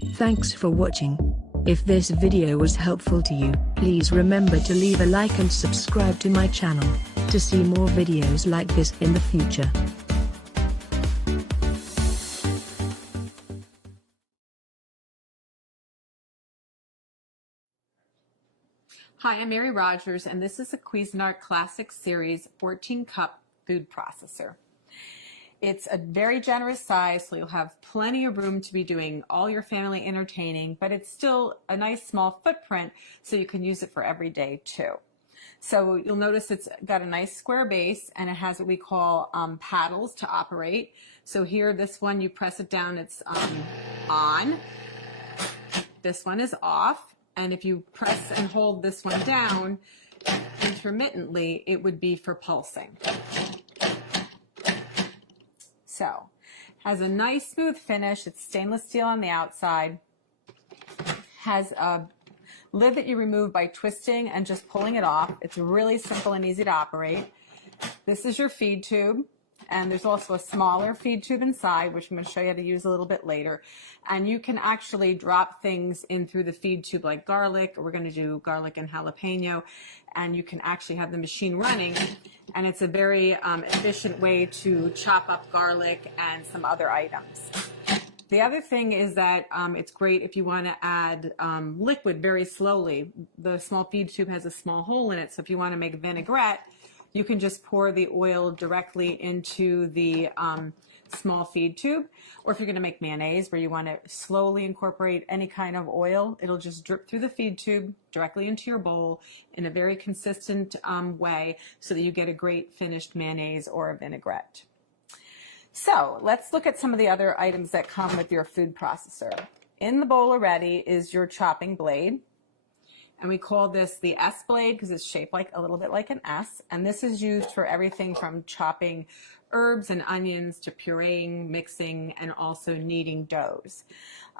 Thanks for watching. If this video was helpful to you, please remember to leave a like and subscribe to my channel to see more videos like this in the future. Hi, I'm Mary Rogers, and this is a Cuisinart Classic Series 14-cup food processor. It's a very generous size, so you'll have plenty of room to be doing all your family entertaining, but it's still a nice small footprint, so you can use it for every day too. So you'll notice it's got a nice square base, and it has what we call paddles to operate. So here, this one, you press it down, it's on. This one is off. And if you press and hold this one down intermittently, it would be for pulsing. So, has a nice smooth finish. It's stainless steel on the outside. Has a lid that you remove by twisting and just pulling it off. It's really simple and easy to operate. This is your feed tube. And there's also a smaller feed tube inside, which I'm going to show you how to use a little bit later. And you can actually drop things in through the feed tube like garlic. We're going to do garlic and jalapeno. And you can actually have the machine running. And it's a very efficient way to chop up garlic and some other items. The other thing is that it's great if you want to add liquid very slowly. The small feed tube has a small hole in it. So if you want to make vinaigrette, you can just pour the oil directly into the small feed tube. Or if you're going to make mayonnaise where you want to slowly incorporate any kind of oil, it'll just drip through the feed tube directly into your bowl in a very consistent way so that you get a great finished mayonnaise or a vinaigrette. So let's look at some of the other items that come with your food processor. In the bowl already is your chopping blade. And we call this the S blade because it's shaped like a little bit like an S. And this is used for everything from chopping herbs and onions to pureeing, mixing, and also kneading doughs.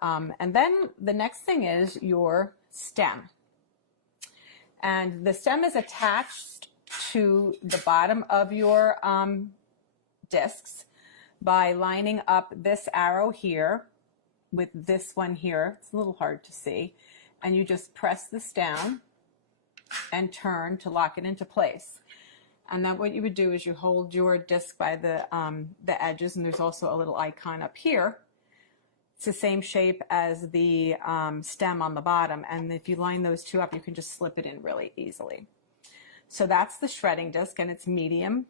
And then the next thing is your stem. And the stem is attached to the bottom of your discs by lining up this arrow here with this one here. It's a little hard to see. And you just press this down and turn to lock it into place. And then what you would do is you hold your disc by the edges, and there's also a little icon up here. It's the same shape as the stem on the bottom, and if you line those two up, you can just slip it in really easily. So that's the shredding disc, and it's medium.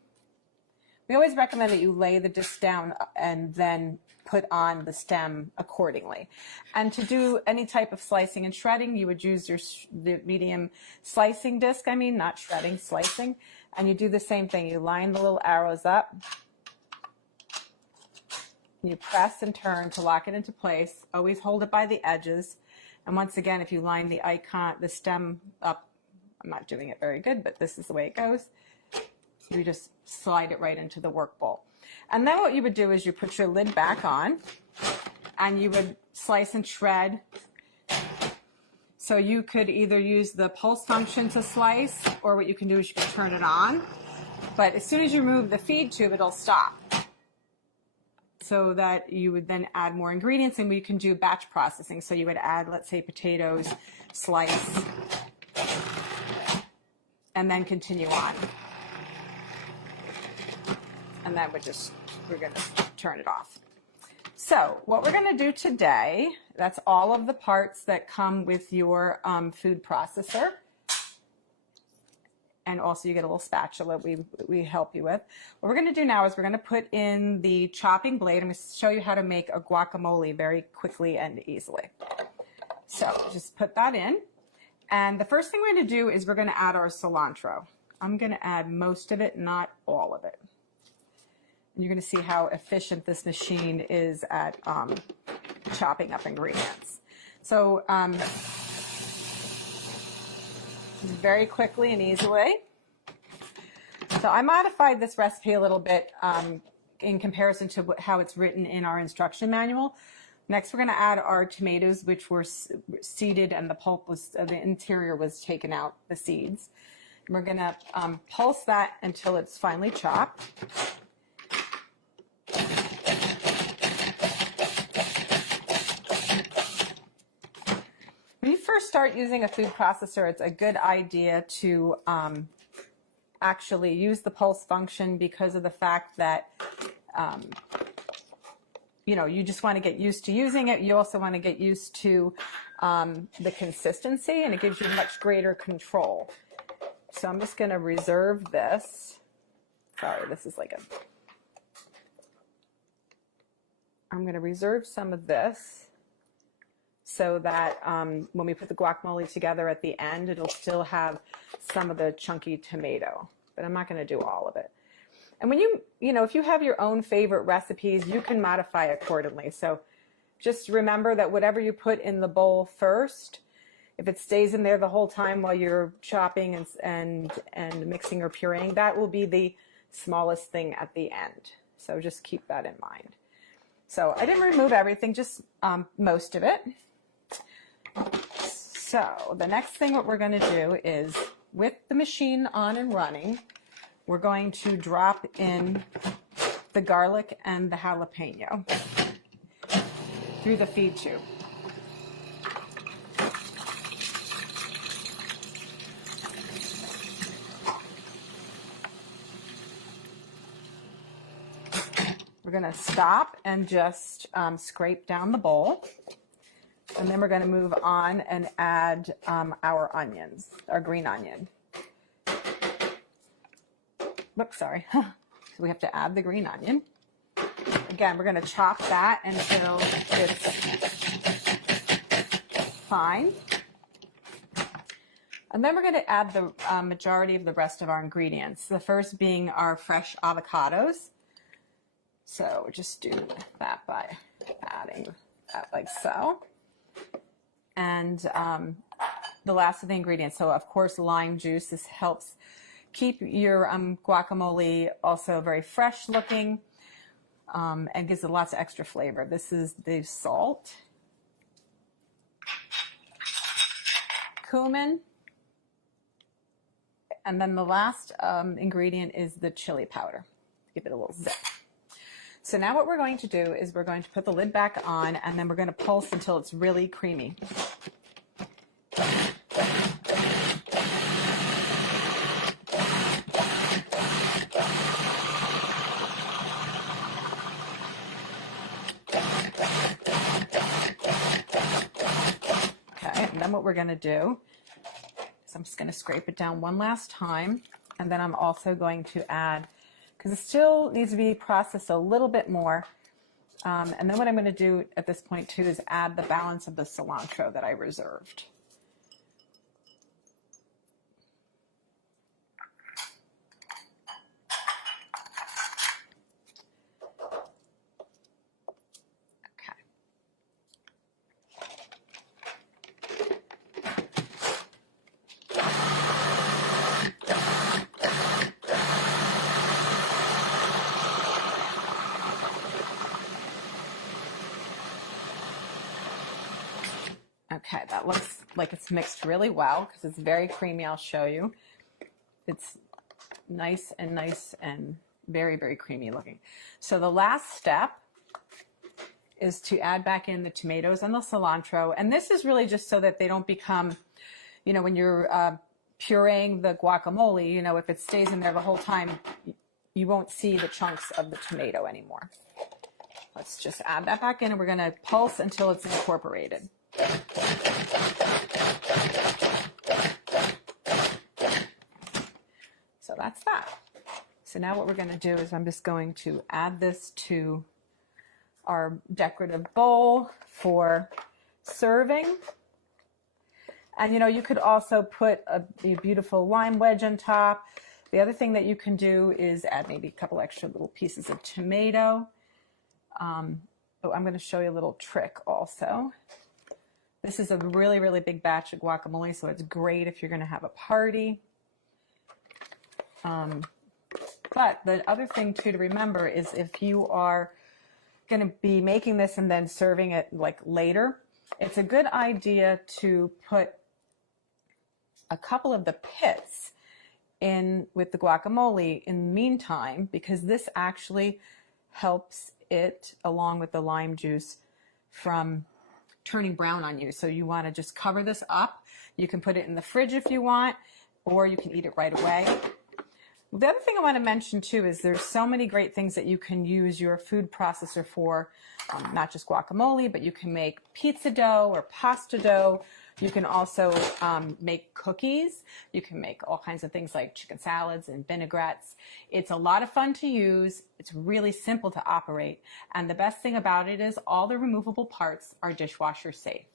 We always recommend that you lay the disc down and then put on the stem accordingly. And to do any type of slicing and shredding, you would use the medium slicing disc, not shredding, slicing. And you do the same thing. You line the little arrows up. You press and turn to lock it into place. Always hold it by the edges. And once again, if you line the stem up, I'm not doing it very good, but this is the way it goes. You just slide it right into the work bowl. And then what you would do is you put your lid back on and you would slice and shred. So you could either use the pulse function to slice, or what you can do is you can turn it on. But as soon as you remove the feed tube, it'll stop. So that you would then add more ingredients, and we can do batch processing. So you would add, let's say, potatoes, slice, and then continue on. And then we're going to turn it off. So what we're going to do today, that's all of the parts that come with your food processor. And also you get a little spatula we help you with. What we're going to do now is we're going to put in the chopping blade. I'm going to show you how to make a guacamole very quickly and easily. So just put that in. And the first thing we're going to do is we're going to add our cilantro. I'm going to add most of it, not all of it. You're going to see how efficient this machine is at chopping up ingredients. So very quickly and easily. So I modified this recipe a little bit in comparison to how it's written in our instruction manual. Next, we're going to add our tomatoes, which were seeded and the pulp the interior was taken out, the seeds. And we're going to pulse that until it's finely chopped. first start using a food processor, it's a good idea to actually use the pulse function because of the fact that you know, you just want to get used to using it. You also want to get used to the consistency, and it gives you much greater control. So I'm just going to reserve this. Sorry, this is like a... I'm going to reserve some of this so that when we put the guacamole together at the end, it'll still have some of the chunky tomato, but I'm not going to do all of it. And when you know, if you have your own favorite recipes, you can modify accordingly. So just remember that whatever you put in the bowl first, if it stays in there the whole time while you're chopping and mixing or pureeing, that will be the smallest thing at the end. So just keep that in mind. So I didn't remove everything, just most of it. So the next thing what we're going to do is, with the machine on and running, we're going to drop in the garlic and the jalapeno through the feed tube. We're going to stop and just scrape down the bowl. And then we're going to move on and add our onions, our green onion. Whoops, sorry. So we have to add the green onion. Again, we're going to chop that until it's fine. And then we're going to add the majority of the rest of our ingredients. The first being our fresh avocados. So just do that by adding that like so. And the last of the ingredients. So of course, lime juice. This helps keep your guacamole also very fresh looking and gives it lots of extra flavor. This is the salt, cumin, and then the last ingredient is the chili powder. Give it a little zip. So now what we're going to do is we're going to put the lid back on, and then we're going to pulse until it's really creamy. And then what we're going to do is I'm just going to scrape it down one last time, and then I'm also going to add, because it still needs to be processed a little bit more, and then what I'm going to do at this point too is add the balance of the cilantro that I reserved. Okay, that looks like it's mixed really well because it's very creamy. I'll show you. It's nice and very, very creamy looking. So the last step is to add back in the tomatoes and the cilantro. And this is really just so that they don't become, you know, when you're pureeing the guacamole, you know, if it stays in there the whole time, you won't see the chunks of the tomato anymore. Let's just add that back in, and we're going to pulse until it's incorporated. So that's that. So now what we're going to do is I'm just going to add this to our decorative bowl for serving. And you know, you could also put a beautiful lime wedge on top. The other thing that you can do is add maybe a couple extra little pieces of tomato. Oh, I'm going to show you a little trick also. This is a really, really big batch of guacamole, so it's great if you're going to have a party. But the other thing too to remember is if you are going to be making this and then serving it like later, it's a good idea to put a couple of the pits in with the guacamole in the meantime, because this actually helps it, along with the lime juice, from turning brown on you. So you want to just cover this up. You can put it in the fridge if you want, or you can eat it right away. The other thing I want to mention too is there's so many great things that you can use your food processor for, not just guacamole, but you can make pizza dough or pasta dough. You can also make cookies. You can make all kinds of things like chicken salads and vinaigrettes. It's a lot of fun to use. It's really simple to operate. And the best thing about it is all the removable parts are dishwasher safe.